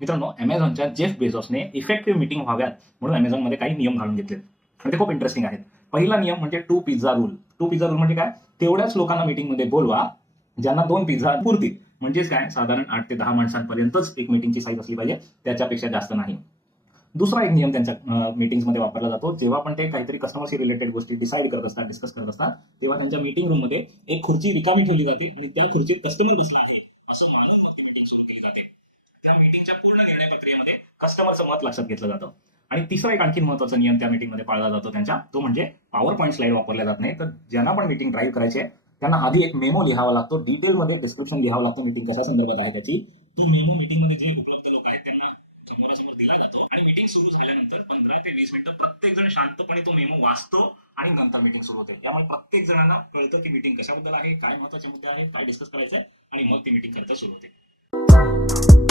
मित्रांनो, अमेझॉनच्या Jeff बेझोसने effective meeting व्हाव्यात म्हणून अमेझॉनमध्ये काही नियम घालून घेतलेत आणि ते खूप इंटरेस्टिंग आहेत. पहिला नियम म्हणजे 2 पिझ्झा रूल. 2 पिझ्झा रूल म्हणजे काय? तेवढ्याच लोकांना मीटिंगमध्ये बोलवा ज्यांना 2 पिझ्झा पुरतील. म्हणजेच काय, साधारण 8 ते 10 माणसांपर्यंतच एक मीटिंगची साईज असली पाहिजे, त्याच्यापेक्षा जास्त नाही. दुसरा एक नियम त्यांच्या मीटिंग्समध्ये वापरला जातो. जेव्हा पण ते काहीतरी कस्टमरशी रिलेटेड गोष्टी डिसाईड करत असतात, डिस्कस करत असतात, तेव्हा त्यांच्या मीटिंग रूममध्ये एक खुर्ची रिकामी ठेवली जाते आणि त्या खुर्चीत कस्टमर बसला आहे असं मानून मग ती मीटिंग सुरू केली जाते. त्या मीटिंगच्या पूर्ण निर्णय प्रक्रियेमध्ये कस्टमरचं मत लक्षात घेतलं जातं. आणि तिसरा एक आणखी महत्वाचा नियम त्या मीटिंगमध्ये पाळला जातो त्यांच्या, तो म्हणजे पॉवर पॉईंट स्लाइड वापरल्या जात नाही. तर ज्यांना पण मीटिंग ड्राईव्ह करायची आहे त्यांना आधी एक मेमो लिहावा लागतो, डिटेलमध्ये डिस्क्रिप्शन लिहावं लागतं मीटिंग कशा संदर्भात आहे त्याची. तो मेमो मीटिंगमध्ये जे उपलब्ध लोक आहेत त्यांना समोरासमोर दिला जातो आणि मीटिंग सुरू झाल्यानंतर 15 ते 20 मिनिटं प्रत्येक जण शांतपणे तो मेमो वाचतो आणि नंतर मीटिंग सुरू होते. त्यामुळे प्रत्येक जणांना कळतं की मीटिंग कशाबद्दल आहे, काय महत्वाचे मुद्दे आहेत, काय डिस्कस करायचंय आणि मग ती मीटिंग करता सुरू होते.